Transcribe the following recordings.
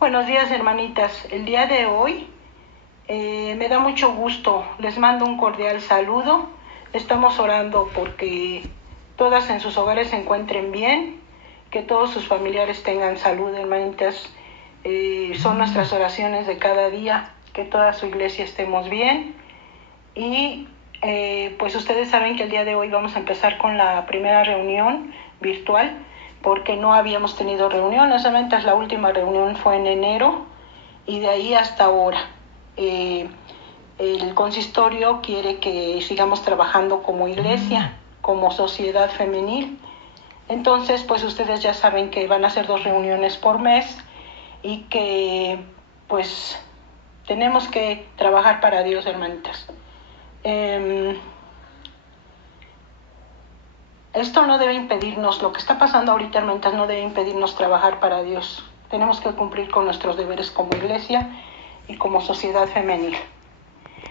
Buenos días, hermanitas. El día de hoy me da mucho gusto. Les mando un cordial saludo. Estamos orando porque todas en sus hogares se encuentren bien, que todos sus familiares tengan salud, hermanitas. Son nuestras oraciones de cada día, que toda su iglesia estemos bien. Y pues ustedes saben que el día de hoy vamos a empezar con la primera reunión virtual, porque no habíamos tenido reuniones. Realmente la última reunión fue en enero y de ahí hasta ahora. El consistorio quiere que sigamos trabajando como iglesia, como sociedad femenil. Entonces, pues ustedes ya saben que van a ser 2 reuniones por mes y que pues tenemos que trabajar para Dios, hermanitas. Esto no debe impedirnos, lo que está pasando ahorita, hermanitas, no debe impedirnos trabajar para Dios. Tenemos que cumplir con nuestros deberes como iglesia y como sociedad femenil.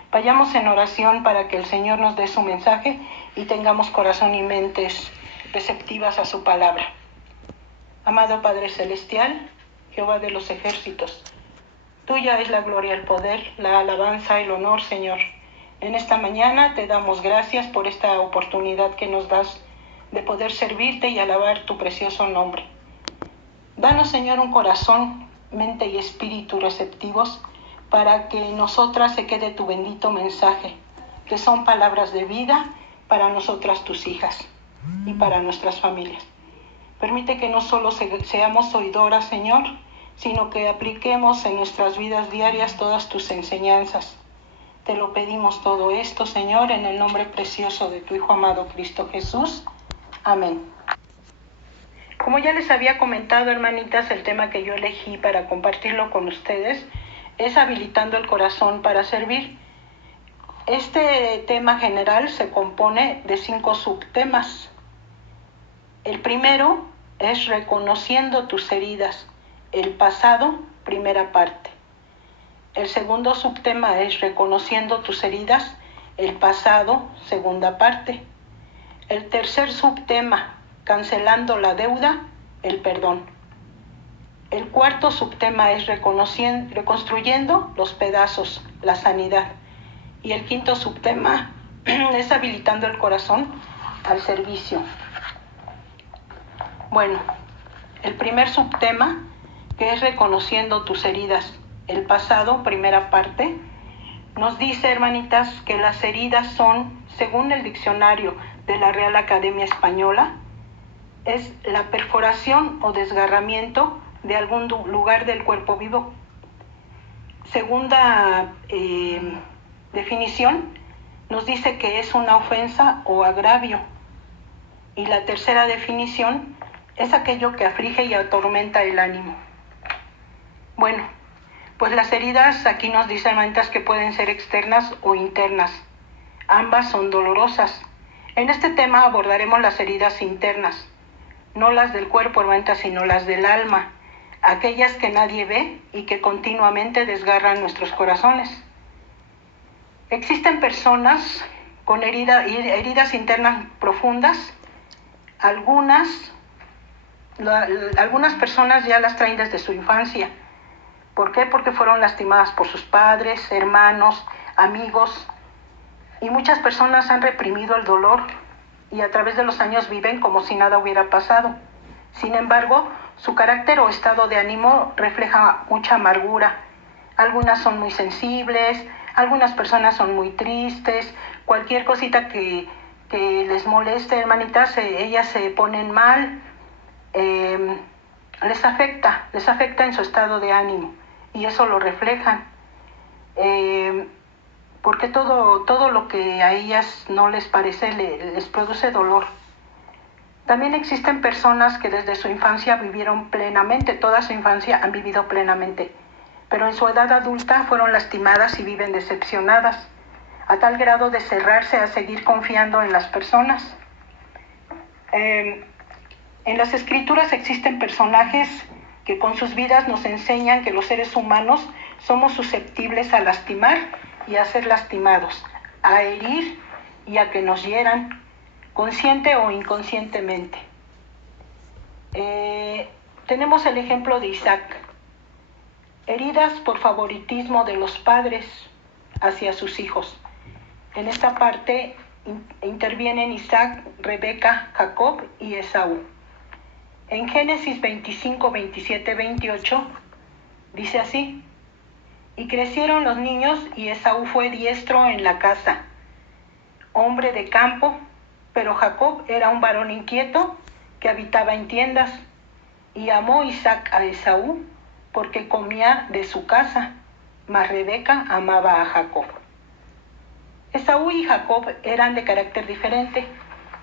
Vayamos en oración para que el Señor nos dé su mensaje y tengamos corazón y mentes receptivas a su palabra. Amado Padre Celestial, Jehová de los ejércitos, tuya es la gloria, el poder, la alabanza, el honor, Señor. En esta mañana te damos gracias por esta oportunidad que nos das de poder servirte y alabar tu precioso nombre. Danos, Señor, un corazón, mente y espíritu receptivos para que en nosotras se quede tu bendito mensaje, que son palabras de vida para nosotras tus hijas y para nuestras familias. Permite que no solo seamos oidoras, Señor, sino que apliquemos en nuestras vidas diarias todas tus enseñanzas. Te lo pedimos todo esto, Señor, en el nombre precioso de tu Hijo amado Cristo Jesús. Amén. Como ya les había comentado, hermanitas, el tema que yo elegí para compartirlo con ustedes es habilitando el corazón para servir. Este tema general se compone de 5 subtemas. El primero es reconociendo tus heridas, el pasado, primera parte. El segundo subtema es reconociendo tus heridas, el pasado, segunda parte. El tercer subtema, cancelando la deuda, el perdón. El cuarto subtema es reconstruyendo los pedazos, la sanidad. Y el quinto subtema es habilitando el corazón al servicio. Bueno, el primer subtema, que es reconociendo tus heridas, el pasado, primera parte, nos dice, hermanitas, que las heridas son, según el diccionario de la Real Academia Española, es la perforación o desgarramiento de algún lugar del cuerpo vivo. Segunda definición, nos dice que es una ofensa o agravio. Y la tercera definición es aquello que aflige y atormenta el ánimo. Bueno, pues las heridas aquí nos dicen, hermanitas, que pueden ser externas o internas. Ambas son dolorosas. En este tema abordaremos las heridas internas, no las del cuerpo, hermanitas, sino las del alma, aquellas que nadie ve y que continuamente desgarran nuestros corazones. Existen personas con heridas internas profundas. Algunas personas ya las traen desde su infancia. ¿Por qué? Porque fueron lastimadas por sus padres, hermanos, amigos. Y muchas personas han reprimido el dolor y a través de los años viven como si nada hubiera pasado. Sin embargo, su carácter o estado de ánimo refleja mucha amargura. Algunas son muy sensibles, algunas personas son muy tristes. Cualquier cosita que les moleste, hermanitas, ellas se ponen mal. Les afecta en su estado de ánimo y eso lo reflejan. Porque todo lo que a ellas no les parece les produce dolor. También existen personas que desde su infancia vivieron plenamente, toda su infancia han vivido plenamente, pero en su edad adulta fueron lastimadas y viven decepcionadas, a tal grado de cerrarse a seguir confiando en las personas. En las escrituras existen personajes que con sus vidas nos enseñan que los seres humanos somos susceptibles a lastimar y a ser lastimados, a herir y a que nos hieran, consciente o inconscientemente. Tenemos el ejemplo de Isaac. Heridas por favoritismo de los padres hacia sus hijos. En esta parte intervienen Isaac, Rebeca, Jacob y Esaú. En Génesis 25, 27, 28 dice así: y crecieron los niños y Esaú fue diestro en la caza, hombre de campo, pero Jacob era un varón inquieto que habitaba en tiendas, y amó Isaac a Esaú porque comía de su casa, mas Rebeca amaba a Jacob. Esaú y Jacob eran de carácter diferente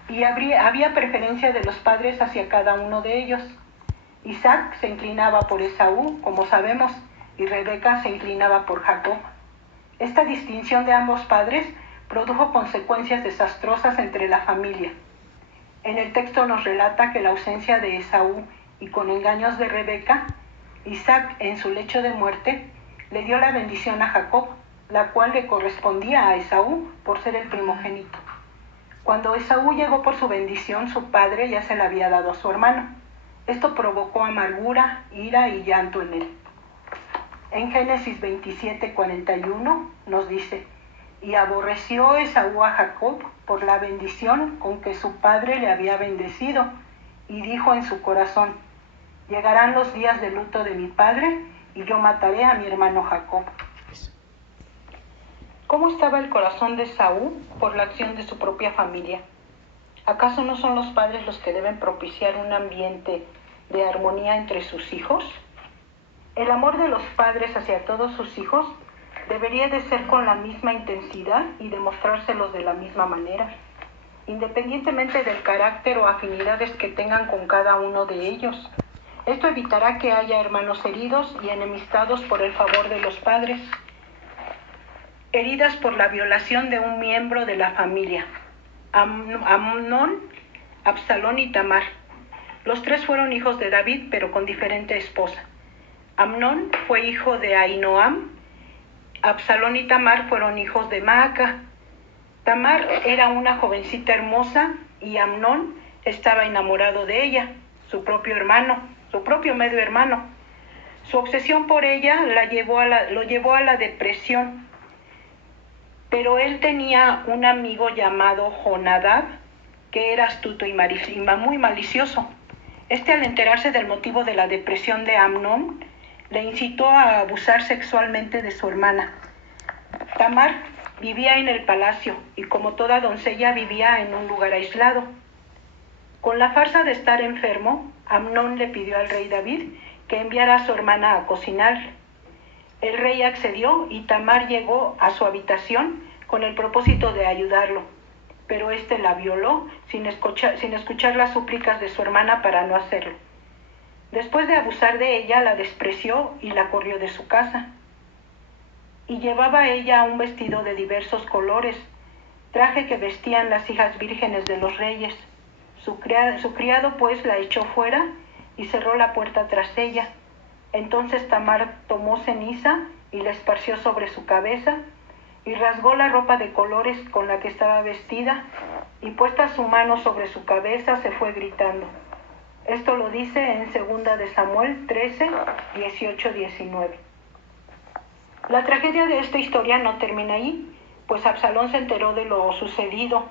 y había preferencia de los padres hacia cada uno de ellos. Isaac se inclinaba por Esaú, como sabemos, y Rebeca se inclinaba por Jacob. Esta distinción de ambos padres produjo consecuencias desastrosas entre la familia. En el texto nos relata que la ausencia de Esaú y con engaños de Rebeca, Isaac en su lecho de muerte le dio la bendición a Jacob, la cual le correspondía a Esaú por ser el primogénito. Cuando Esaú llegó por su bendición, su padre ya se la había dado a su hermano. Esto provocó amargura, ira y llanto en él. En Génesis 27, 41 nos dice: y aborreció Esaú a Jacob por la bendición con que su padre le había bendecido, y dijo en su corazón: llegarán los días de luto de mi padre, y yo mataré a mi hermano Jacob. ¿Cómo estaba el corazón de Esaú por la acción de su propia familia? ¿Acaso no son los padres los que deben propiciar un ambiente de armonía entre sus hijos? El amor de los padres hacia todos sus hijos debería de ser con la misma intensidad y demostrárselos de la misma manera, independientemente del carácter o afinidades que tengan con cada uno de ellos. Esto evitará que haya hermanos heridos y enemistados por el favor de los padres. Heridas por la violación de un miembro de la familia. Amnón, Absalón y Tamar. Los tres fueron hijos de David, pero con diferente esposa. Amnón fue hijo de Ahinoam. Absalón y Tamar fueron hijos de Maaca. Tamar era una jovencita hermosa y Amnón estaba enamorado de ella, su propio medio hermano. Su obsesión por ella lo llevó a la depresión. Pero él tenía un amigo llamado Jonadab, que era astuto y muy malicioso. Al enterarse del motivo de la depresión de Amnón, le incitó a abusar sexualmente de su hermana. Tamar vivía en el palacio y como toda doncella vivía en un lugar aislado. Con la farsa de estar enfermo, Amnón le pidió al rey David que enviara a su hermana a cocinar. El rey accedió y Tamar llegó a su habitación con el propósito de ayudarlo, pero éste la violó sin escuchar las súplicas de su hermana para no hacerlo. Después de abusar de ella, la despreció y la corrió de su casa. Y llevaba ella un vestido de diversos colores, traje que vestían las hijas vírgenes de los reyes. Su criado pues la echó fuera y cerró la puerta tras ella. Entonces Tamar tomó ceniza y la esparció sobre su cabeza y rasgó la ropa de colores con la que estaba vestida y puesta su mano sobre su cabeza se fue gritando. Esto lo dice en 2 de Samuel 13, 18, 19. La tragedia de esta historia no termina ahí, pues Absalón se enteró de lo sucedido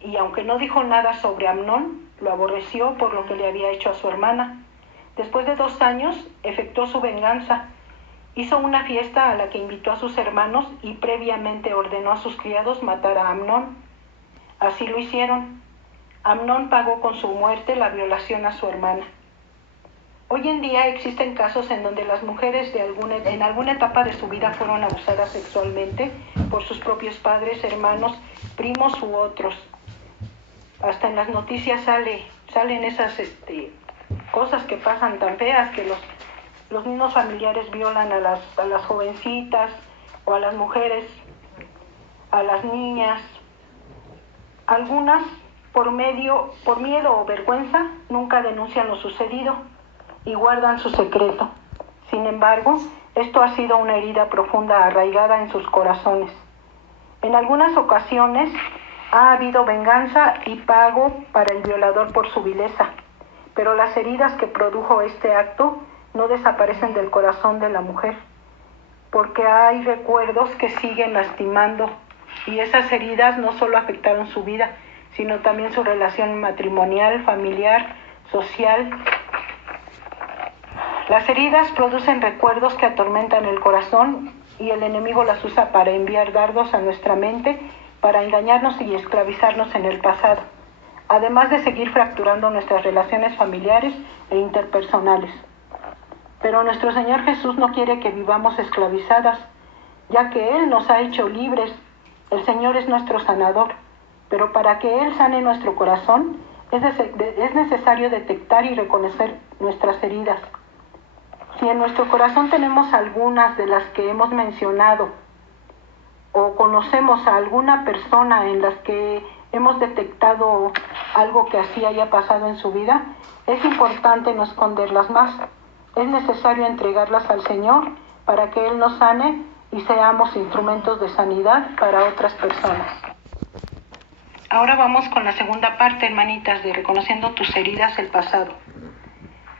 y aunque no dijo nada sobre Amnón, lo aborreció por lo que le había hecho a su hermana. Después de 2 años, efectuó su venganza. Hizo una fiesta a la que invitó a sus hermanos y previamente ordenó a sus criados matar a Amnón. Así lo hicieron. Amnón pagó con su muerte la violación a su hermana. Hoy en día existen casos en donde las mujeres en alguna etapa de su vida fueron abusadas sexualmente por sus propios padres, hermanos, primos u otros. Hasta en las noticias salen esas cosas que pasan tan feas que los mismos familiares violan a las jovencitas o a las mujeres, a las niñas. Algunas, por miedo o vergüenza, nunca denuncian lo sucedido y guardan su secreto. Sin embargo, esto ha sido una herida profunda arraigada en sus corazones. En algunas ocasiones ha habido venganza y pago para el violador por su vileza, pero las heridas que produjo este acto no desaparecen del corazón de la mujer, porque hay recuerdos que siguen lastimando, y esas heridas no solo afectaron su vida, sino también su relación matrimonial, familiar, social. Las heridas producen recuerdos que atormentan el corazón, y el enemigo las usa para enviar dardos a nuestra mente, para engañarnos y esclavizarnos en el pasado, además de seguir fracturando nuestras relaciones familiares e interpersonales. Pero nuestro Señor Jesús no quiere que vivamos esclavizadas, ya que Él nos ha hecho libres. El Señor es nuestro sanador, pero para que Él sane nuestro corazón, es necesario detectar y reconocer nuestras heridas. Si en nuestro corazón tenemos algunas de las que hemos mencionado, o conocemos a alguna persona en las que hemos detectado algo que así haya pasado en su vida, es importante no esconderlas más. Es necesario entregarlas al Señor para que Él nos sane y seamos instrumentos de sanidad para otras personas. Ahora vamos con la segunda parte, hermanitas, de reconociendo tus heridas del pasado.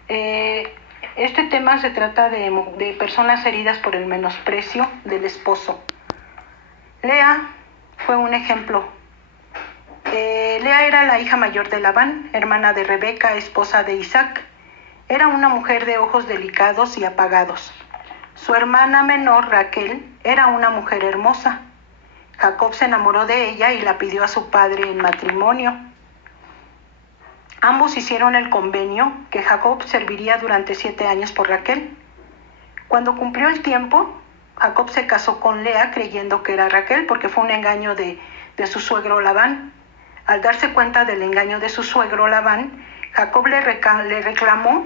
Este tema se trata de personas heridas por el menosprecio del esposo. Lea fue un ejemplo. Lea era la hija mayor de Labán, hermana de Rebeca, esposa de Isaac. Era una mujer de ojos delicados y apagados. Su hermana menor, Raquel, era una mujer hermosa. Jacob se enamoró de ella y la pidió a su padre en matrimonio. Ambos hicieron el convenio que Jacob serviría durante 7 años por Raquel. Cuando cumplió el tiempo, Jacob se casó con Lea creyendo que era Raquel, porque fue un engaño de su suegro Labán. Al darse cuenta del engaño de su suegro Labán, Jacob le reclamó,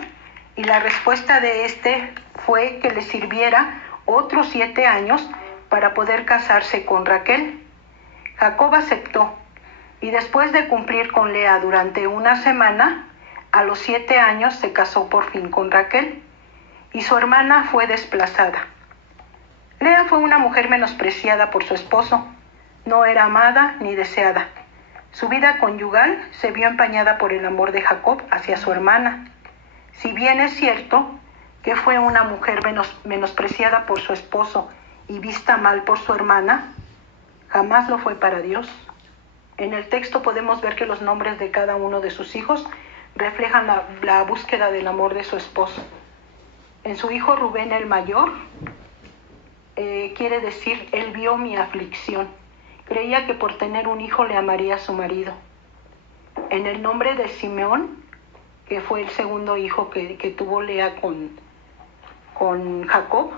y la respuesta de este fue que le sirviera otros 7 años para poder casarse con Raquel. Jacob aceptó, y después de cumplir con Lea durante una semana, a los 7 años se casó por fin con Raquel, y su hermana fue desplazada. Lea fue una mujer menospreciada por su esposo. No era amada ni deseada. Su vida conyugal se vio empañada por el amor de Jacob hacia su hermana. Si bien es cierto que fue una mujer menospreciada por su esposo y vista mal por su hermana, jamás lo fue para Dios. En el texto podemos ver que los nombres de cada uno de sus hijos reflejan la búsqueda del amor de su esposo. En su hijo Rubén el mayor, quiere decir, él vio mi aflicción. Creía que por tener un hijo le amaría a su marido. En el nombre de Simeón, que fue el segundo hijo que tuvo Lea con Jacob,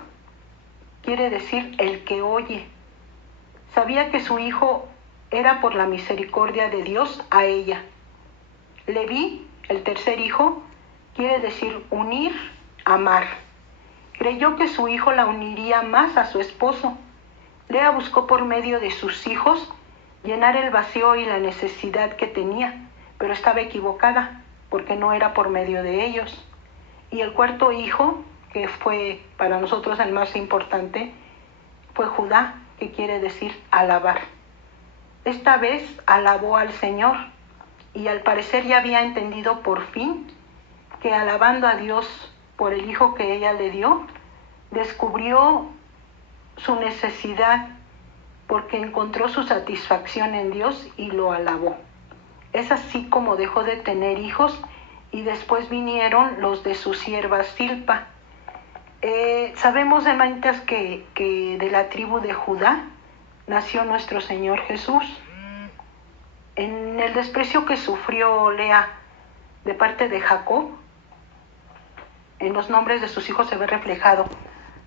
quiere decir el que oye. Sabía que su hijo era por la misericordia de Dios a ella. Leví, el tercer hijo, quiere decir unir, amar. Creyó que su hijo la uniría más a su esposo. Lea buscó por medio de sus hijos llenar el vacío y la necesidad que tenía, pero estaba equivocada, porque no era por medio de ellos. Y el cuarto hijo, que fue para nosotros el más importante, fue Judá, que quiere decir alabar. Esta vez alabó al Señor, y al parecer ya había entendido por fin que alabando a Dios por el hijo que ella le dio, descubrió su necesidad, porque encontró su satisfacción en Dios y lo alabó. Es así como dejó de tener hijos, y después vinieron los de su sierva Silpa. Sabemos, hermanitas, que de la tribu de Judá nació nuestro Señor Jesús. En el desprecio que sufrió Lea de parte de Jacob, en los nombres de sus hijos se ve reflejado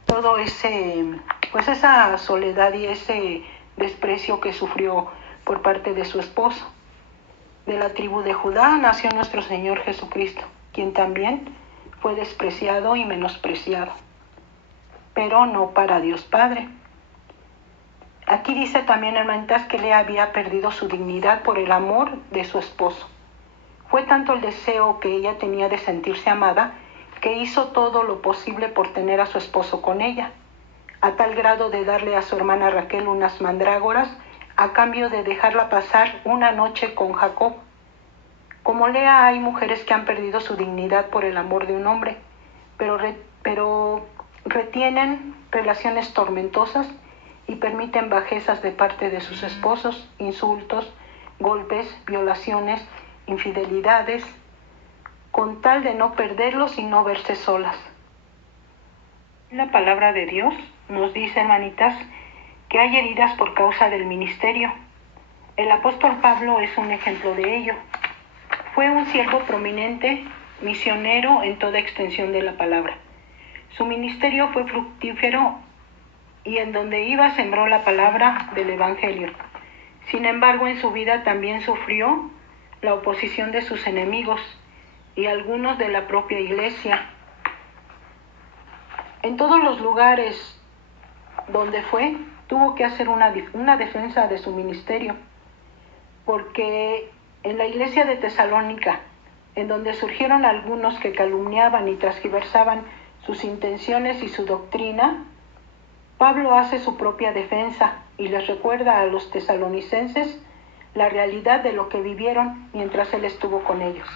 todo esa soledad y ese desprecio que sufrió por parte de su esposo. De la tribu de Judá nació nuestro Señor Jesucristo, quien también fue despreciado y menospreciado, pero no para Dios Padre. Aquí dice también, hermanitas, que Lea había perdido su dignidad por el amor de su esposo. Fue tanto el deseo que ella tenía de sentirse amada, que hizo todo lo posible por tener a su esposo con ella, a tal grado de darle a su hermana Raquel unas mandrágoras a cambio de dejarla pasar una noche con Jacob. Como Lea, hay mujeres que han perdido su dignidad por el amor de un hombre, pero pero retienen relaciones tormentosas y permiten bajezas de parte de sus esposos, insultos, golpes, violaciones, infidelidades, con tal de no perderlos y no verse solas. La palabra de Dios nos dice, hermanitas, que hay heridas por causa del ministerio. El apóstol Pablo es un ejemplo de ello. Fue un siervo prominente, misionero en toda extensión de la palabra. Su ministerio fue fructífero y en donde iba sembró la palabra del Evangelio. Sin embargo, en su vida también sufrió la oposición de sus enemigos y algunos de la propia iglesia. En todos los lugares donde fue, tuvo que hacer una defensa de su ministerio, porque en la iglesia de Tesalónica, en donde surgieron algunos que calumniaban y transgiversaban sus intenciones y su doctrina, Pablo hace su propia defensa y les recuerda a los tesalonicenses la realidad de lo que vivieron mientras él estuvo con ellos.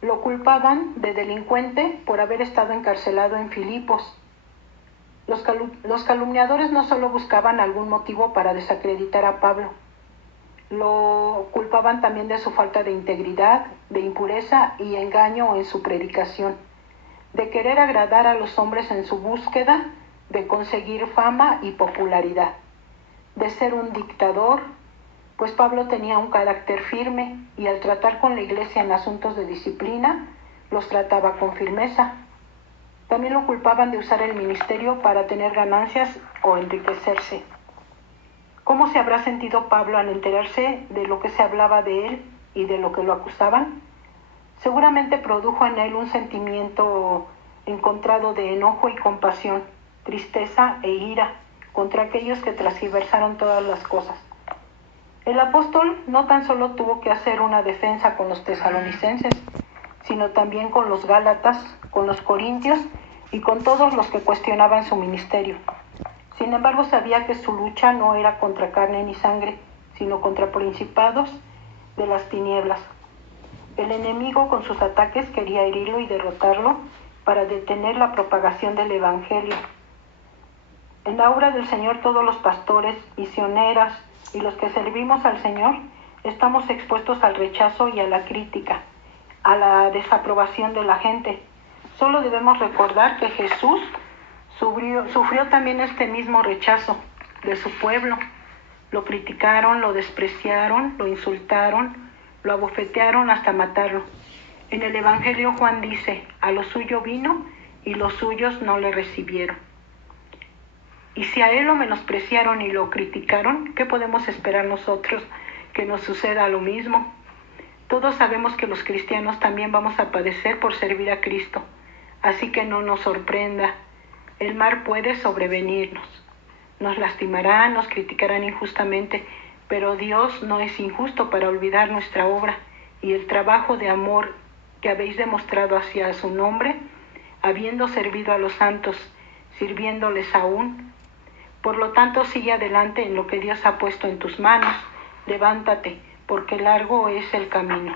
Lo culpaban de delincuente por haber estado encarcelado en Filipos. Los calumniadores no solo buscaban algún motivo para desacreditar a Pablo, lo culpaban también de su falta de integridad, de impureza y engaño en su predicación, de querer agradar a los hombres en su búsqueda de conseguir fama y popularidad, de ser un dictador, pues Pablo tenía un carácter firme y al tratar con la iglesia en asuntos de disciplina, los trataba con firmeza. También lo culpaban de usar el ministerio para tener ganancias o enriquecerse. ¿Cómo se habrá sentido Pablo al enterarse de lo que se hablaba de él y de lo que lo acusaban? Seguramente produjo en él un sentimiento encontrado de enojo y compasión, tristeza e ira contra aquellos que transgiversaron todas las cosas. El apóstol no tan solo tuvo que hacer una defensa con los tesalonicenses, sino también con los gálatas, con los corintios y con todos los que cuestionaban su ministerio. Sin embargo, sabía que su lucha no era contra carne ni sangre, sino contra principados de las tinieblas. El enemigo con sus ataques quería herirlo y derrotarlo para detener la propagación del Evangelio. En la obra del Señor todos los pastores, misioneras y los que servimos al Señor estamos expuestos al rechazo y a la crítica, a la desaprobación de la gente. Solo debemos recordar que Jesús sufrió también este mismo rechazo de su pueblo. Lo criticaron, lo despreciaron, lo insultaron, lo abofetearon hasta matarlo. En el Evangelio Juan dice, a lo suyo vino y los suyos no le recibieron. Y si a él lo menospreciaron y lo criticaron, ¿qué podemos esperar nosotros que nos suceda lo mismo? Todos sabemos que los cristianos también vamos a padecer por servir a Cristo, así que no nos sorprenda. El mal puede sobrevenirnos. Nos lastimarán, nos criticarán injustamente, pero Dios no es injusto para olvidar nuestra obra y el trabajo de amor que habéis demostrado hacia su nombre, habiendo servido a los santos, sirviéndoles aún. Por lo tanto, sigue adelante en lo que Dios ha puesto en tus manos. Levántate, porque largo es el camino.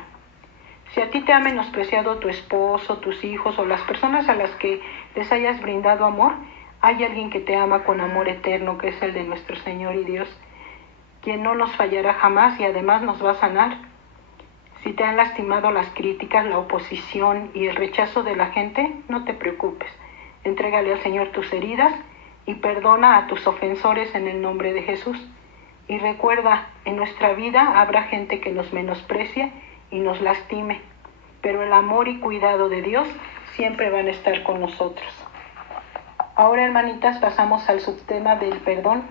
Si a ti te ha menospreciado tu esposo, tus hijos o las personas a las que les hayas brindado amor, hay alguien que te ama con amor eterno, que es el de nuestro Señor y Dios, quien no nos fallará jamás y además nos va a sanar. Si te han lastimado las críticas, la oposición y el rechazo de la gente, no te preocupes. Entrégale al Señor tus heridas y perdona a tus ofensores en el nombre de Jesús. Y recuerda, en nuestra vida habrá gente que nos menosprecie y nos lastime, pero el amor y cuidado de Dios siempre van a estar con nosotros. Ahora, hermanitas, pasamos al subtema del perdón,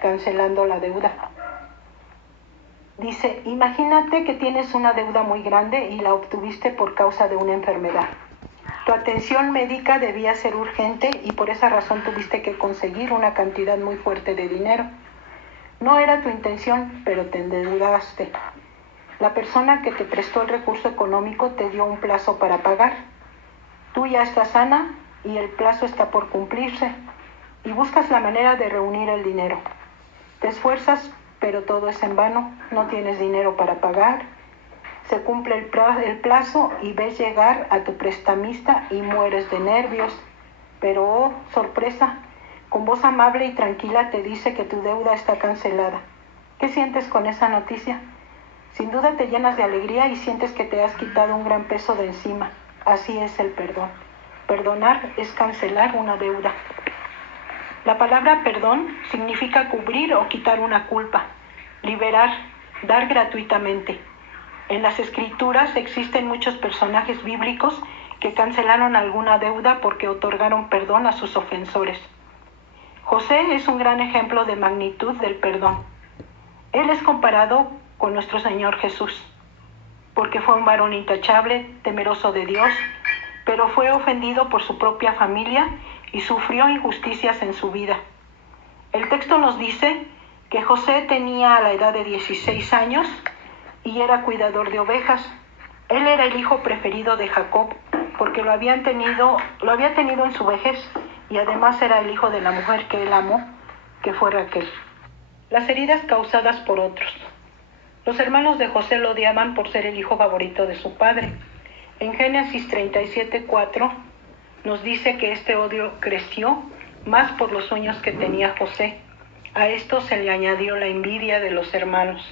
cancelando la deuda. Dice, imagínate que tienes una deuda muy grande y la obtuviste por causa de una enfermedad. Tu atención médica debía ser urgente y por esa razón tuviste que conseguir una cantidad muy fuerte de dinero. No era tu intención, pero te endeudaste. La persona que te prestó el recurso económico te dio un plazo para pagar. Tú ya estás sana y el plazo está por cumplirse y buscas la manera de reunir el dinero. Te esfuerzas, pero todo es en vano. No tienes dinero para pagar. Se cumple el plazo y ves llegar a tu prestamista y mueres de nervios. Pero, oh, sorpresa, con voz amable y tranquila te dice que tu deuda está cancelada. ¿Qué sientes con esa noticia? Sin duda te llenas de alegría y sientes que te has quitado un gran peso de encima. Así es el perdón. Perdonar es cancelar una deuda. La palabra perdón significa cubrir o quitar una culpa, liberar, dar gratuitamente. En las Escrituras existen muchos personajes bíblicos que cancelaron alguna deuda porque otorgaron perdón a sus ofensores. José es un gran ejemplo de magnitud del perdón. Él es comparado con nuestro Señor Jesús, porque fue un varón intachable, temeroso de Dios, pero fue ofendido por su propia familia y sufrió injusticias en su vida. El texto nos dice que José tenía a la edad de 16 años y era cuidador de ovejas. Él era el hijo preferido de Jacob porque lo había tenido en su vejez y además era el hijo de la mujer que él amó, que fue Raquel. Las heridas causadas por otros. Los hermanos de José lo odiaban por ser el hijo favorito de su padre. En Génesis 37:4 nos dice que este odio creció más por los sueños que tenía José. A esto se le añadió la envidia de los hermanos.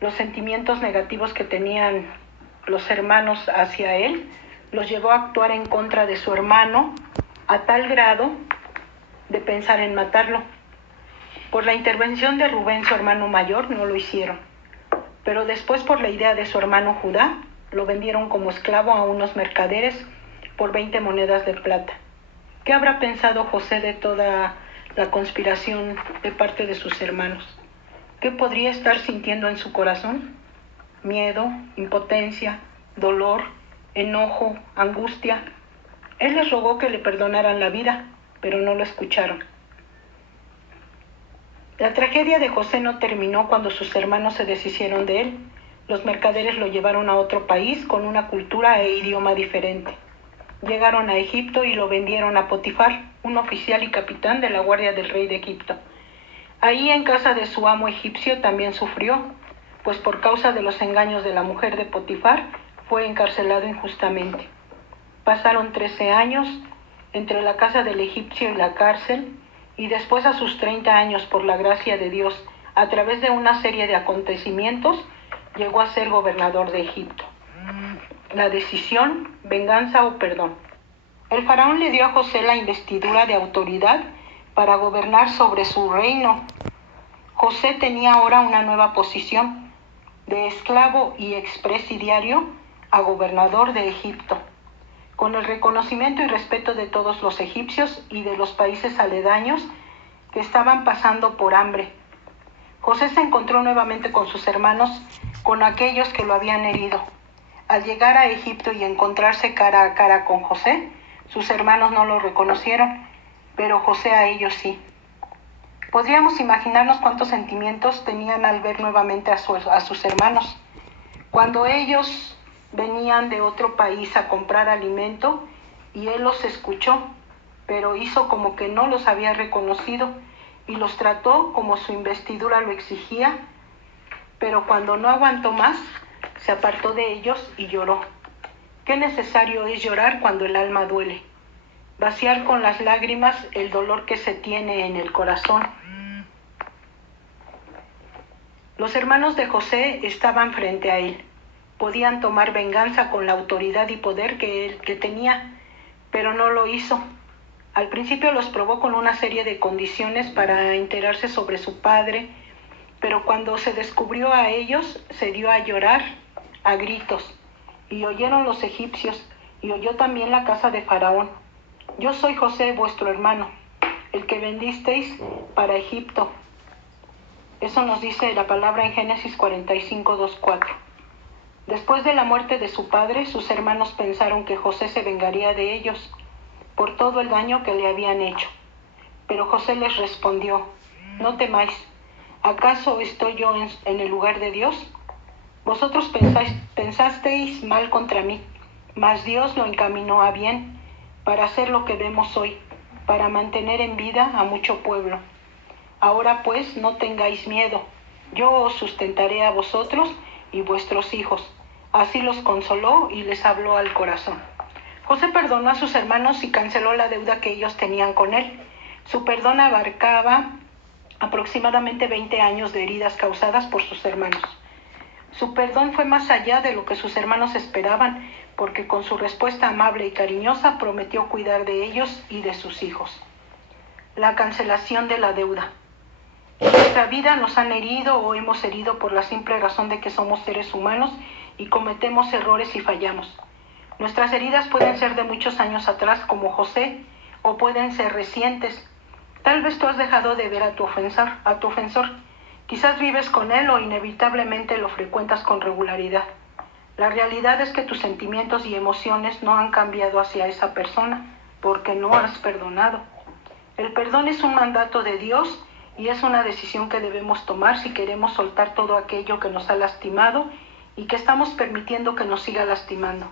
Los sentimientos negativos que tenían los hermanos hacia él los llevó a actuar en contra de su hermano a tal grado de pensar en matarlo. Por la intervención de Rubén, su hermano mayor, no lo hicieron. Pero después, por la idea de su hermano Judá, lo vendieron como esclavo a unos mercaderes por 20 monedas de plata. ¿Qué habrá pensado José de toda la conspiración de parte de sus hermanos? ¿Qué podría estar sintiendo en su corazón? Miedo, impotencia, dolor, enojo, angustia. Él les rogó que le perdonaran la vida, pero no lo escucharon. La tragedia de José no terminó cuando sus hermanos se deshicieron de él. Los mercaderes lo llevaron a otro país con una cultura e idioma diferente. Llegaron a Egipto y lo vendieron a Potifar, un oficial y capitán de la guardia del rey de Egipto. Ahí en casa de su amo egipcio también sufrió, pues por causa de los engaños de la mujer de Potifar fue encarcelado injustamente. Pasaron 13 años entre la casa del egipcio y la cárcel, y después a sus 30 años, por la gracia de Dios, a través de una serie de acontecimientos, llegó a ser gobernador de Egipto. La decisión, venganza o perdón. El faraón le dio a José la investidura de autoridad para gobernar sobre su reino. José tenía ahora una nueva posición, de esclavo y expresidiario a gobernador de Egipto, con el reconocimiento y respeto de todos los egipcios y de los países aledaños que estaban pasando por hambre. José se encontró nuevamente con sus hermanos, con aquellos que lo habían herido. Al llegar a Egipto y encontrarse cara a cara con José, sus hermanos no lo reconocieron, pero José a ellos sí. Podríamos imaginarnos cuántos sentimientos tenían al ver nuevamente a sus hermanos. Cuando ellos venían de otro país a comprar alimento y él los escuchó, pero hizo como que no los había reconocido y los trató como su investidura lo exigía, pero cuando no aguantó más, se apartó de ellos y lloró. Qué necesario es llorar cuando el alma duele, vaciar con las lágrimas el dolor que se tiene en el corazón. Los hermanos de José estaban frente a él. Podían tomar venganza con la autoridad y poder que tenía, pero no lo hizo. Al principio los probó con una serie de condiciones para enterarse sobre su padre, pero cuando se descubrió a ellos, se dio a llorar a gritos, y oyeron los egipcios, y oyó también la casa de Faraón. Yo soy José, vuestro hermano, el que vendisteis para Egipto. Eso nos dice la palabra en Génesis 45:2-4. Después de la muerte de su padre, sus hermanos pensaron que José se vengaría de ellos por todo el daño que le habían hecho. Pero José les respondió: no temáis, ¿acaso estoy yo en el lugar de Dios? Vosotros pensasteis mal contra mí, mas Dios lo encaminó a bien, para hacer lo que vemos hoy, para mantener en vida a mucho pueblo. Ahora pues no tengáis miedo, yo os sustentaré a vosotros y vuestros hijos. Así los consoló y les habló al corazón. José perdonó a sus hermanos y canceló la deuda que ellos tenían con él. Su perdón abarcaba aproximadamente 20 años de heridas causadas por sus hermanos. Su perdón fue más allá de lo que sus hermanos esperaban, porque con su respuesta amable y cariñosa prometió cuidar de ellos y de sus hijos. La cancelación de la deuda. En nuestra vida nos han herido o hemos herido por la simple razón de que somos seres humanos y cometemos errores y fallamos. Nuestras heridas pueden ser de muchos años atrás, como José, o pueden ser recientes. Tal vez tú has dejado de ver a tu ofensor. Quizás vives con él o inevitablemente lo frecuentas con regularidad. La realidad es que tus sentimientos y emociones no han cambiado hacia esa persona porque no has perdonado. El perdón es un mandato de Dios y es una decisión que debemos tomar si queremos soltar todo aquello que nos ha lastimado y que estamos permitiendo que nos siga lastimando.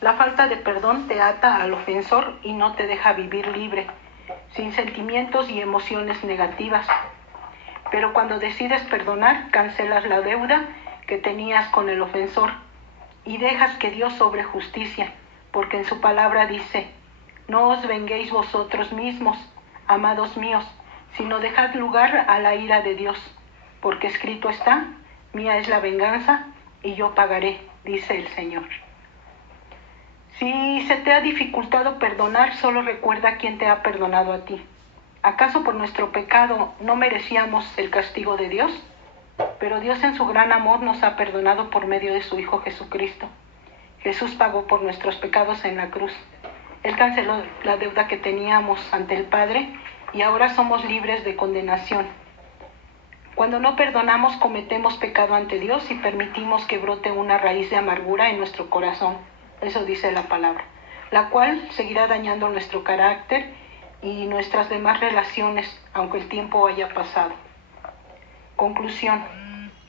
La falta de perdón te ata al ofensor y no te deja vivir libre, sin sentimientos y emociones negativas. Pero cuando decides perdonar, cancelas la deuda que tenías con el ofensor y dejas que Dios obre justicia, porque en su palabra dice: no os venguéis vosotros mismos, amados míos, sino dejad lugar a la ira de Dios, porque escrito está: mía es la venganza y yo pagaré, dice el Señor. Si se te ha dificultado perdonar, solo recuerda quién te ha perdonado a ti. ¿Acaso por nuestro pecado no merecíamos el castigo de Dios? Pero Dios en su gran amor nos ha perdonado por medio de su Hijo Jesucristo. Jesús pagó por nuestros pecados en la cruz. Él canceló la deuda que teníamos ante el Padre y ahora somos libres de condenación. Cuando no perdonamos, cometemos pecado ante Dios y permitimos que brote una raíz de amargura en nuestro corazón. Eso dice la palabra, la cual seguirá dañando nuestro carácter y nuestras demás relaciones, aunque el tiempo haya pasado. Conclusión.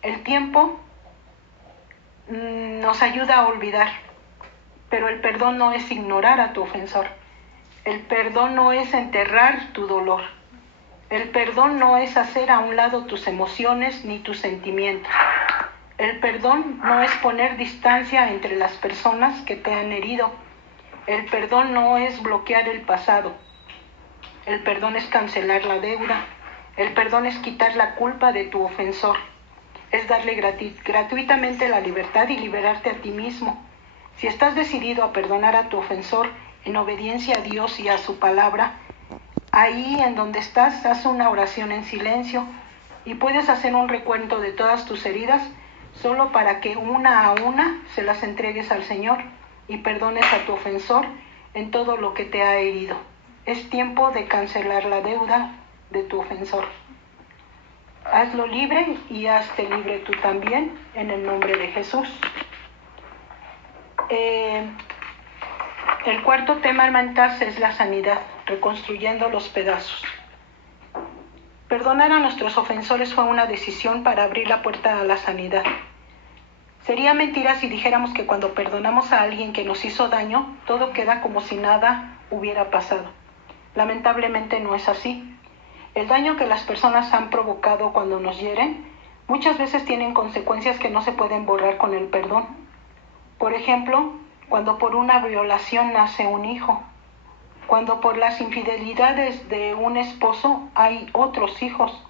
El tiempo nos ayuda a olvidar, pero el perdón no es ignorar a tu ofensor. El perdón no es enterrar tu dolor. El perdón no es hacer a un lado tus emociones ni tus sentimientos. El perdón no es poner distancia entre las personas que te han herido. El perdón no es bloquear el pasado. El perdón es cancelar la deuda. El perdón es quitar la culpa de tu ofensor. Es darle gratuitamente la libertad y liberarte a ti mismo. Si estás decidido a perdonar a tu ofensor en obediencia a Dios y a su palabra, ahí en donde estás, haz una oración en silencio y puedes hacer un recuento de todas tus heridas solo para que una a una se las entregues al Señor y perdones a tu ofensor en todo lo que te ha herido. Es tiempo de cancelar la deuda de tu ofensor. Hazlo libre y hazte libre tú también en el nombre de Jesús. El cuarto tema, hermanitas, es la sanidad, reconstruyendo los pedazos. Perdonar a nuestros ofensores fue una decisión para abrir la puerta a la sanidad. Sería mentira si dijéramos que cuando perdonamos a alguien que nos hizo daño, todo queda como si nada hubiera pasado. Lamentablemente no es así. El daño que las personas han provocado cuando nos hieren, muchas veces tienen consecuencias que no se pueden borrar con el perdón. Por ejemplo, cuando por una violación nace un hijo, cuando por las infidelidades de un esposo hay otros hijos,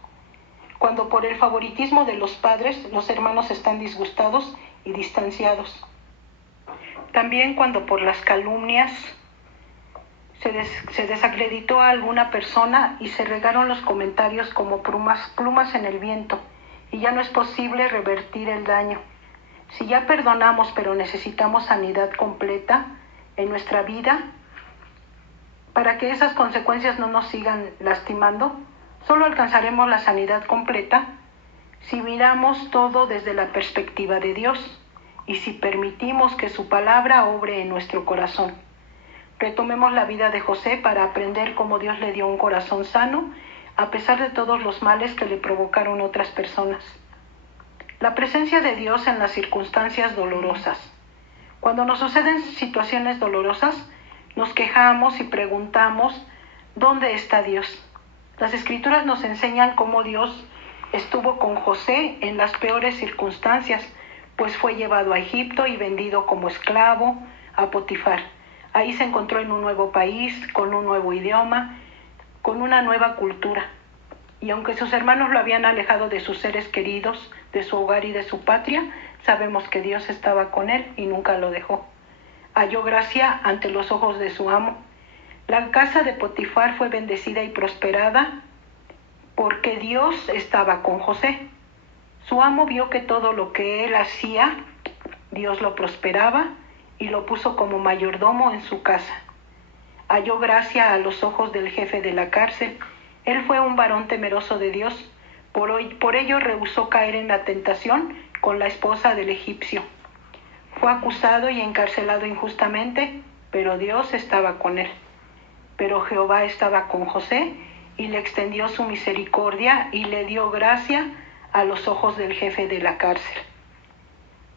cuando por el favoritismo de los padres los hermanos están disgustados y distanciados. También cuando por las calumnias se desacreditó a alguna persona y se regaron los comentarios como plumas en el viento y ya no es posible revertir el daño. Si ya perdonamos pero necesitamos sanidad completa en nuestra vida para que esas consecuencias no nos sigan lastimando, solo alcanzaremos la sanidad completa si miramos todo desde la perspectiva de Dios y si permitimos que su palabra obre en nuestro corazón. Retomemos la vida de José para aprender cómo Dios le dio un corazón sano a pesar de todos los males que le provocaron otras personas. La presencia de Dios en las circunstancias dolorosas. Cuando nos suceden situaciones dolorosas, nos quejamos y preguntamos, ¿dónde está Dios? Las Escrituras nos enseñan cómo Dios estuvo con José en las peores circunstancias, pues fue llevado a Egipto y vendido como esclavo a Potifar. Ahí se encontró en un nuevo país, con un nuevo idioma, con una nueva cultura. Y aunque sus hermanos lo habían alejado de sus seres queridos, de su hogar y de su patria, sabemos que Dios estaba con él y nunca lo dejó. Halló gracia ante los ojos de su amo. La casa de Potifar fue bendecida y prosperada porque Dios estaba con José. Su amo vio que todo lo que él hacía, Dios lo prosperaba y lo puso como mayordomo en su casa. Halló gracia a los ojos del jefe de la cárcel. Él fue un varón temeroso de Dios. Por ello rehusó caer en la tentación con la esposa del egipcio. Fue acusado y encarcelado injustamente, pero Dios estaba con él. Pero Jehová estaba con José y le extendió su misericordia y le dio gracia a los ojos del jefe de la cárcel.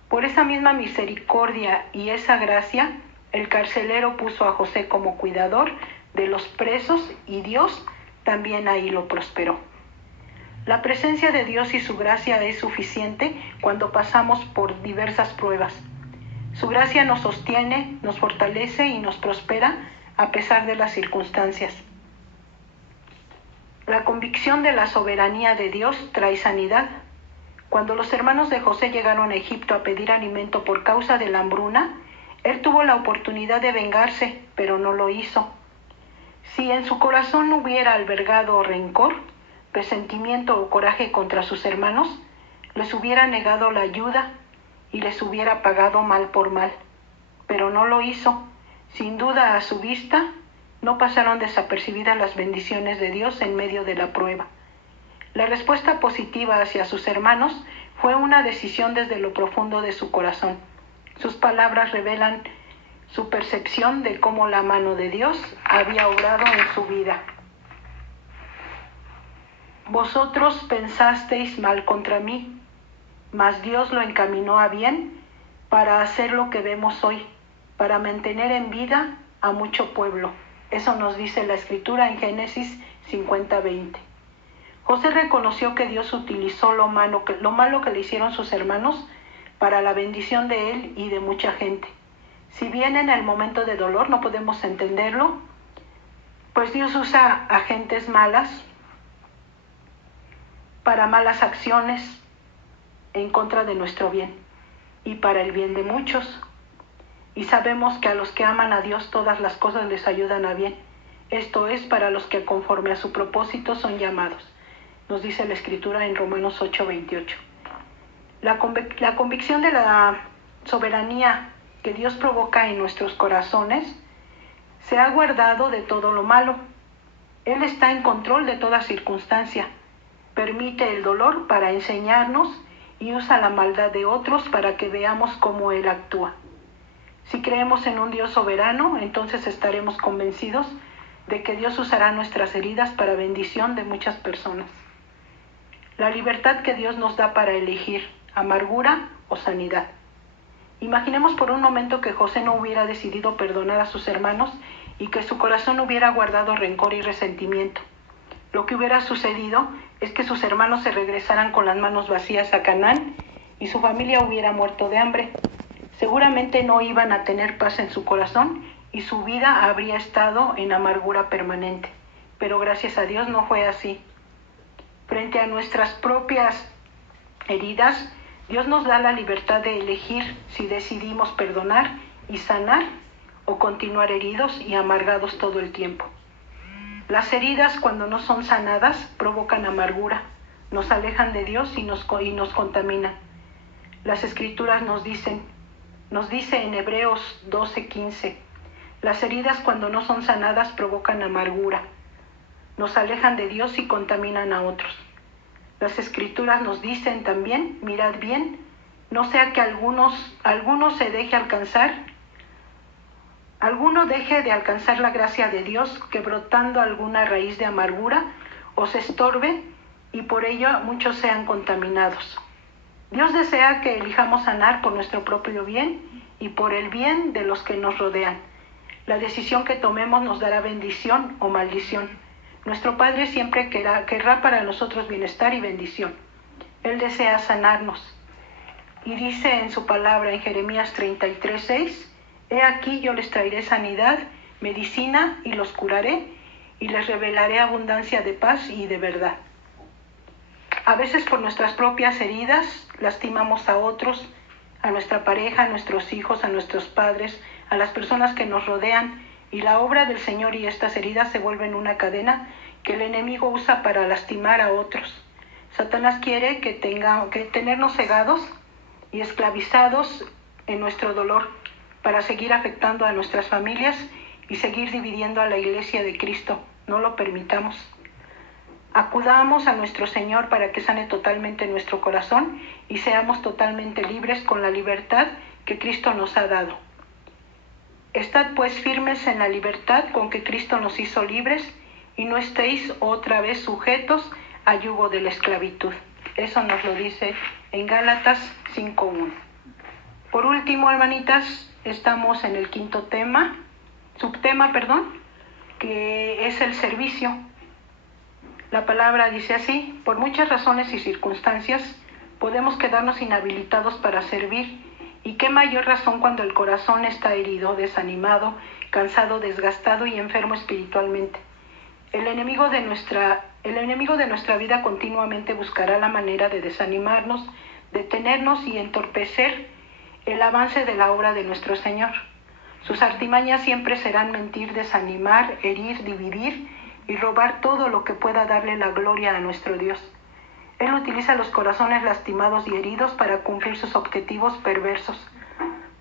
Por esa misma misericordia y esa gracia, el carcelero puso a José como cuidador de los presos y Dios también ahí lo prosperó. La presencia de Dios y su gracia es suficiente cuando pasamos por diversas pruebas. Su gracia nos sostiene, nos fortalece y nos prospera a pesar de las circunstancias. La convicción de la soberanía de Dios trae sanidad. Cuando los hermanos de José llegaron a Egipto a pedir alimento por causa de la hambruna, él tuvo la oportunidad de vengarse, pero no lo hizo. Si en su corazón no hubiera albergado rencor, resentimiento o coraje contra sus hermanos, les hubiera negado la ayuda y les hubiera pagado mal por mal. Pero no lo hizo. Sin duda, a su vista, no pasaron desapercibidas las bendiciones de Dios en medio de la prueba. La respuesta positiva hacia sus hermanos fue una decisión desde lo profundo de su corazón. Sus palabras revelan su percepción de cómo la mano de Dios había obrado en su vida. Vosotros pensasteis mal contra mí, mas Dios lo encaminó a bien para hacer lo que vemos hoy, para mantener en vida a mucho pueblo. Eso nos dice la Escritura en Génesis 50:20. José reconoció que Dios utilizó lo malo que le hicieron sus hermanos para la bendición de él y de mucha gente. Si bien en el momento de dolor no podemos entenderlo, pues Dios usa a gentes malas para malas acciones en contra de nuestro bien y para el bien de muchos. Y sabemos que a los que aman a Dios todas las cosas les ayudan a bien. Esto es para los que conforme a su propósito son llamados. Nos dice la Escritura en Romanos 8:28. La convicción de la soberanía que Dios provoca en nuestros corazones se ha guardado de todo lo malo. Él está en control de toda circunstancia. Permite el dolor para enseñarnos y usa la maldad de otros para que veamos cómo Él actúa. Si creemos en un Dios soberano, entonces estaremos convencidos de que Dios usará nuestras heridas para bendición de muchas personas. La libertad que Dios nos da para elegir amargura o sanidad. Imaginemos por un momento que José no hubiera decidido perdonar a sus hermanos y que su corazón hubiera guardado rencor y resentimiento. Lo que hubiera sucedido es que sus hermanos se regresaran con las manos vacías a Canaán y su familia hubiera muerto de hambre. Seguramente no iban a tener paz en su corazón y su vida habría estado en amargura permanente. Pero gracias a Dios no fue así. Frente a nuestras propias heridas, Dios nos da la libertad de elegir si decidimos perdonar y sanar o continuar heridos y amargados todo el tiempo. Las heridas, cuando no son sanadas, provocan amargura, nos alejan de Dios y nos contaminan. Las Escrituras nos dice en Hebreos 12:15, las heridas cuando no son sanadas provocan amargura, nos alejan de Dios y contaminan a otros. Las Escrituras nos dicen también, mirad bien, no sea que alguno deje de alcanzar la gracia de Dios, que brotando alguna raíz de amargura os estorbe y por ello muchos sean contaminados. Dios desea que elijamos sanar por nuestro propio bien y por el bien de los que nos rodean. La decisión que tomemos nos dará bendición o maldición. Nuestro Padre siempre querrá para nosotros bienestar y bendición. Él desea sanarnos. Y dice en su palabra en Jeremías 33:6, he aquí yo les traeré sanidad, medicina y los curaré y les revelaré abundancia de paz y de verdad. A veces por nuestras propias heridas lastimamos a otros, a nuestra pareja, a nuestros hijos, a nuestros padres, a las personas que nos rodean, y la obra del Señor y estas heridas se vuelven una cadena que el enemigo usa para lastimar a otros. Satanás quiere que tenernos cegados y esclavizados en nuestro dolor para seguir afectando a nuestras familias y seguir dividiendo a la iglesia de Cristo. No lo permitamos. Acudamos a nuestro Señor para que sane totalmente nuestro corazón y seamos totalmente libres con la libertad que Cristo nos ha dado. Estad pues firmes en la libertad con que Cristo nos hizo libres y no estéis otra vez sujetos al yugo de la esclavitud. Eso nos lo dice en Gálatas 5:1. Por último, hermanitas, estamos en el subtema, que es el servicio. La palabra dice así: por muchas razones y circunstancias podemos quedarnos inhabilitados para servir, y qué mayor razón cuando el corazón está herido, desanimado, cansado, desgastado y enfermo espiritualmente. El enemigo de nuestra vida continuamente buscará la manera de desanimarnos, detenernos y entorpecer el avance de la obra de nuestro Señor. Sus artimañas siempre serán mentir, desanimar, herir, dividir y robar todo lo que pueda darle la gloria a nuestro Dios. Él utiliza los corazones lastimados y heridos para cumplir sus objetivos perversos.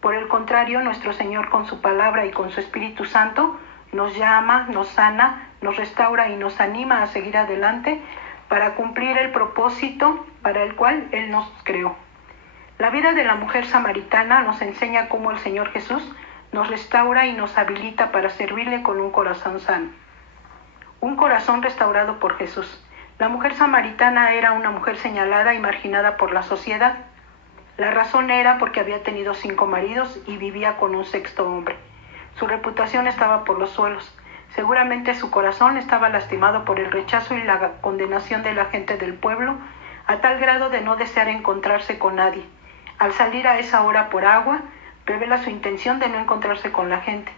Por el contrario, nuestro Señor, con su palabra y con su Espíritu Santo, nos llama, nos sana, nos restaura y nos anima a seguir adelante para cumplir el propósito para el cual Él nos creó. La vida de la mujer samaritana nos enseña cómo el Señor Jesús nos restaura y nos habilita para servirle con un corazón sano. Un corazón restaurado por Jesús. La mujer samaritana era una mujer señalada y marginada por la sociedad. La razón era porque había tenido 5 maridos y vivía con un 6º hombre. Su reputación estaba por los suelos. Seguramente su corazón estaba lastimado por el rechazo y la condenación de la gente del pueblo, a tal grado de no desear encontrarse con nadie. Al salir a esa hora por agua, revela su intención de no encontrarse con la gente.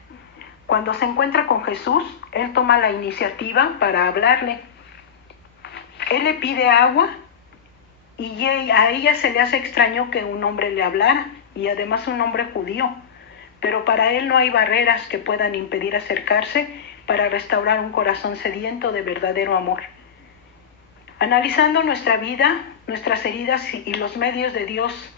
Cuando se encuentra con Jesús, Él toma la iniciativa para hablarle. Él le pide agua y a ella se le hace extraño que un hombre le hablara, y además un hombre judío. Pero para Él no hay barreras que puedan impedir acercarse para restaurar un corazón sediento de verdadero amor. Analizando nuestra vida, nuestras heridas y los medios de Dios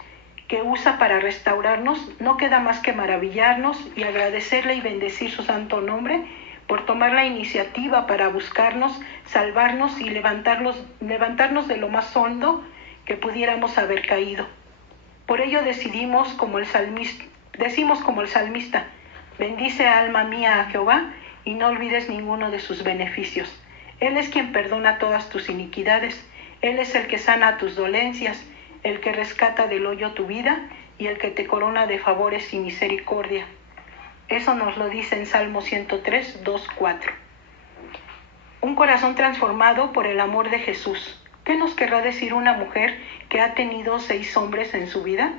que usa para restaurarnos, no queda más que maravillarnos y agradecerle y bendecir su santo nombre por tomar la iniciativa para buscarnos, salvarnos y levantarnos de lo más hondo que pudiéramos haber caído. Por ello decimos como el salmista, bendice alma mía a Jehová y no olvides ninguno de sus beneficios. Él es quien perdona todas tus iniquidades, Él es el que sana tus dolencias, el que rescata del hoyo tu vida y el que te corona de favores y misericordia. Eso nos lo dice en Salmo 103, 2, 4. Un corazón transformado por el amor de Jesús. ¿Qué nos querrá decir una mujer que ha tenido 6 hombres en su vida?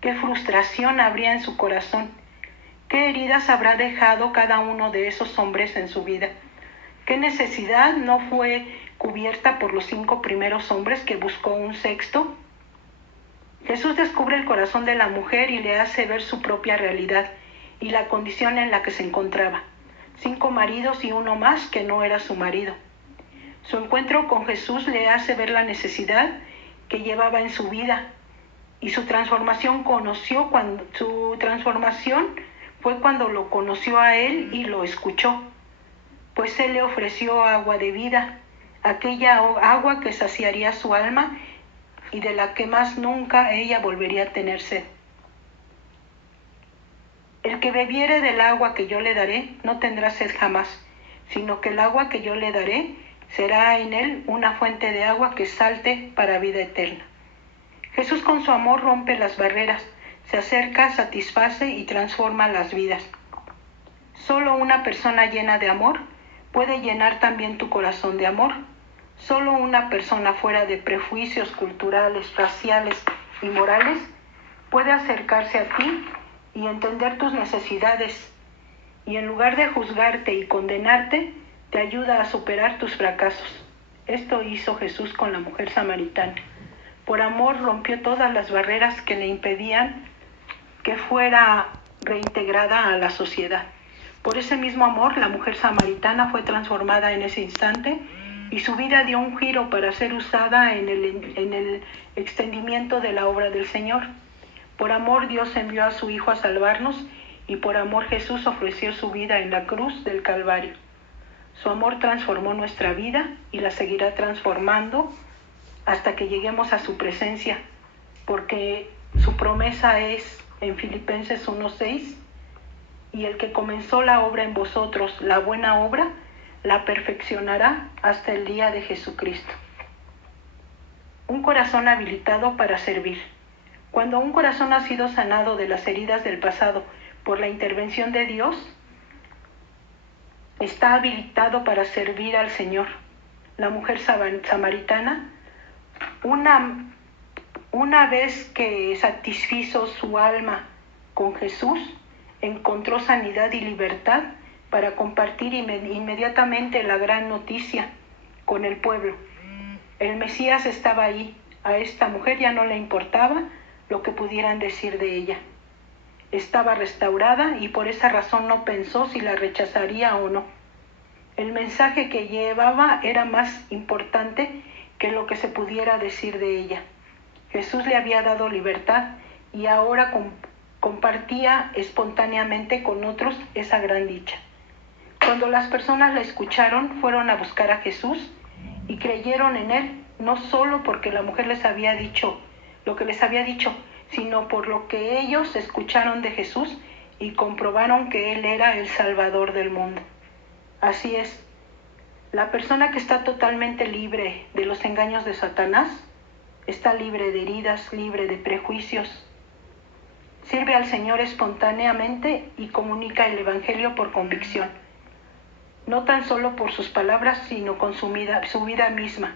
¿Qué frustración habría en su corazón? ¿Qué heridas habrá dejado cada uno de esos hombres en su vida? ¿Qué necesidad no fue cubierta por los 5 primeros hombres que buscó un 6º? Jesús descubre el corazón de la mujer y le hace ver su propia realidad y la condición en la que se encontraba. 5 maridos y uno más que no era su marido. Su encuentro con Jesús le hace ver la necesidad que llevaba en su vida, y su transformación fue cuando lo conoció a él y lo escuchó, pues él le ofreció agua de vida, aquella agua que saciaría su alma y de la que más nunca ella volvería a tener sed. El que bebiere del agua que yo le daré no tendrá sed jamás, sino que el agua que yo le daré será en él una fuente de agua que salte para vida eterna. Jesús con su amor rompe las barreras, se acerca, satisface y transforma las vidas. Solo una persona llena de amor puede llenar también tu corazón de amor. Solo una persona fuera de prejuicios culturales, raciales y morales puede acercarse a ti y entender tus necesidades, y en lugar de juzgarte y condenarte, te ayuda a superar tus fracasos. Esto hizo Jesús con la mujer samaritana. Por amor rompió todas las barreras que le impedían que fuera reintegrada a la sociedad. Por ese mismo amor, la mujer samaritana fue transformada en ese instante y su vida dio un giro para ser usada en el extendimiento de la obra del Señor. Por amor, Dios envió a su Hijo a salvarnos, y por amor Jesús ofreció su vida en la cruz del Calvario. Su amor transformó nuestra vida y la seguirá transformando hasta que lleguemos a su presencia, porque su promesa es en Filipenses 1:6, y el que comenzó la obra en vosotros, la buena obra, la perfeccionará hasta el día de Jesucristo. Un corazón habilitado para servir. Cuando un corazón ha sido sanado de las heridas del pasado por la intervención de Dios, está habilitado para servir al Señor. La mujer samaritana, una vez que satisfizo su alma con Jesús, encontró sanidad y libertad para compartir inmediatamente la gran noticia con el pueblo. El Mesías estaba ahí. A esta mujer ya no le importaba lo que pudieran decir de ella. Estaba restaurada y por esa razón no pensó si la rechazaría o no. El mensaje que llevaba era más importante que lo que se pudiera decir de ella. Jesús le había dado libertad y ahora compartía espontáneamente con otros esa gran dicha. Cuando las personas la escucharon, fueron a buscar a Jesús y creyeron en él, no solo porque la mujer les había dicho lo que les había dicho, sino por lo que ellos escucharon de Jesús y comprobaron que él era el Salvador del mundo. Así es, la persona que está totalmente libre de los engaños de Satanás, está libre de heridas, libre de prejuicios, sirve al Señor espontáneamente y comunica el Evangelio por convicción, no tan solo por sus palabras, sino con su vida misma.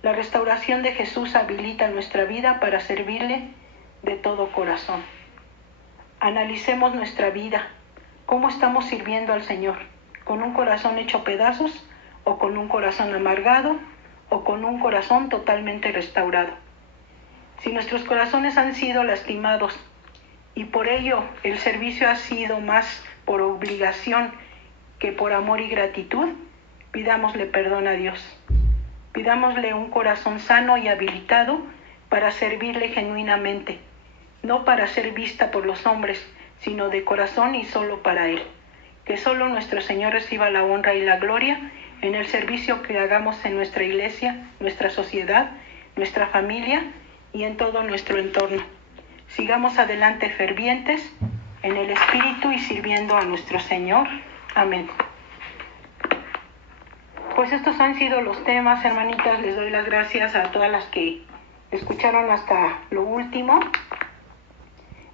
La restauración de Jesús habilita nuestra vida para servirle de todo corazón. Analicemos nuestra vida. ¿Cómo estamos sirviendo al Señor? ¿Con un corazón hecho pedazos? ¿O con un corazón amargado? ¿O con un corazón totalmente restaurado? Si nuestros corazones han sido lastimados y por ello el servicio ha sido más por obligación que por amor y gratitud, pidámosle perdón a Dios. Pidámosle un corazón sano y habilitado para servirle genuinamente, no para ser vista por los hombres, sino de corazón y solo para Él. Que solo nuestro Señor reciba la honra y la gloria en el servicio que hagamos en nuestra iglesia, nuestra sociedad, nuestra familia y en todo nuestro entorno. Sigamos adelante fervientes en el Espíritu y sirviendo a nuestro Señor. Amén. Pues estos han sido los temas, hermanitas. Les doy las gracias a todas las que escucharon hasta lo último.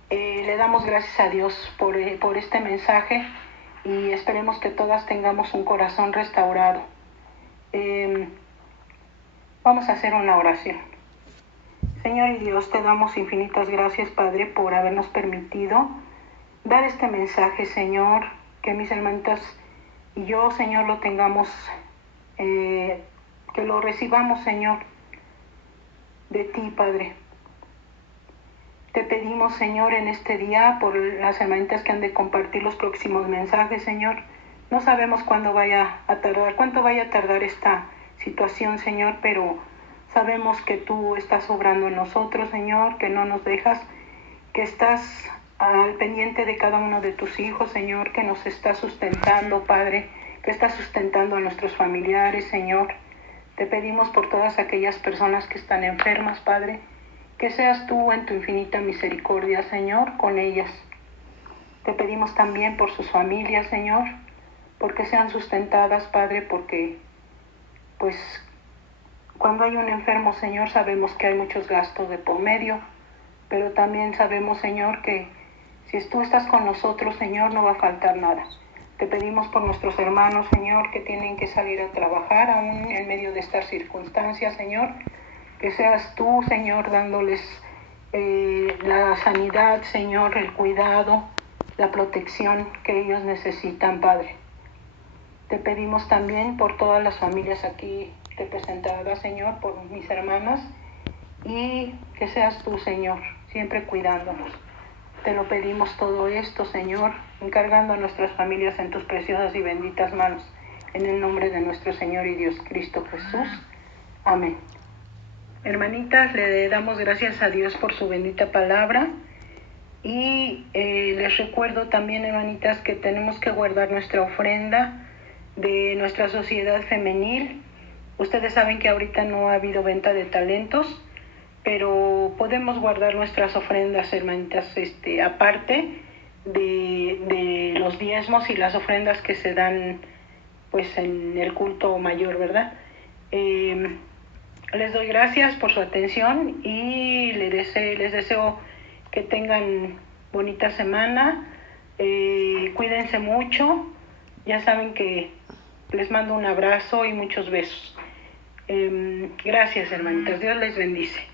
Le damos gracias a Dios por este mensaje y esperemos que todas tengamos un corazón restaurado. Vamos a hacer una oración. Señor y Dios, te damos infinitas gracias, Padre, por habernos permitido dar este mensaje, Señor, que mis hermanitas y yo, Señor, lo tengamos, que lo recibamos, Señor, de ti, Padre. Te pedimos, Señor, en este día por las hermanitas que han de compartir los próximos mensajes, Señor. No sabemos cuánto vaya a tardar esta situación, Señor, pero sabemos que tú estás obrando en nosotros, Señor, que no nos dejas, que estás al pendiente de cada uno de tus hijos, Señor, que nos está sustentando, Padre, que está sustentando a nuestros familiares, Señor. Te pedimos por todas aquellas personas que están enfermas, Padre, que seas tú en tu infinita misericordia, Señor, con ellas. Te pedimos también por sus familias, Señor, porque sean sustentadas, Padre, porque, pues, cuando hay un enfermo, Señor, sabemos que hay muchos gastos de por medio, pero también sabemos, Señor, que si tú estás con nosotros, Señor, no va a faltar nada. Te pedimos por nuestros hermanos, Señor, que tienen que salir a trabajar aún en medio de estas circunstancias, Señor, que seas tú, Señor, dándoles la sanidad, Señor, el cuidado, la protección que ellos necesitan, Padre. Te pedimos también por todas las familias aquí representadas, Señor, por mis hermanas, y que seas tú, Señor, siempre cuidándonos. Te lo pedimos todo esto, Señor, encargando a nuestras familias en tus preciosas y benditas manos. En el nombre de nuestro Señor y Dios Cristo Jesús. Amén. Hermanitas, le damos gracias a Dios por su bendita palabra. Y les recuerdo también, hermanitas, que tenemos que guardar nuestra ofrenda de nuestra sociedad femenil. Ustedes saben que ahorita no ha habido venta de talentos, pero podemos guardar nuestras ofrendas, hermanitas, aparte de los diezmos y las ofrendas que se dan pues en el culto mayor, ¿verdad? Les doy gracias por su atención y les deseo que tengan bonita semana. Cuídense mucho. Ya saben que les mando un abrazo y muchos besos. Gracias, hermanitas. Dios les bendice.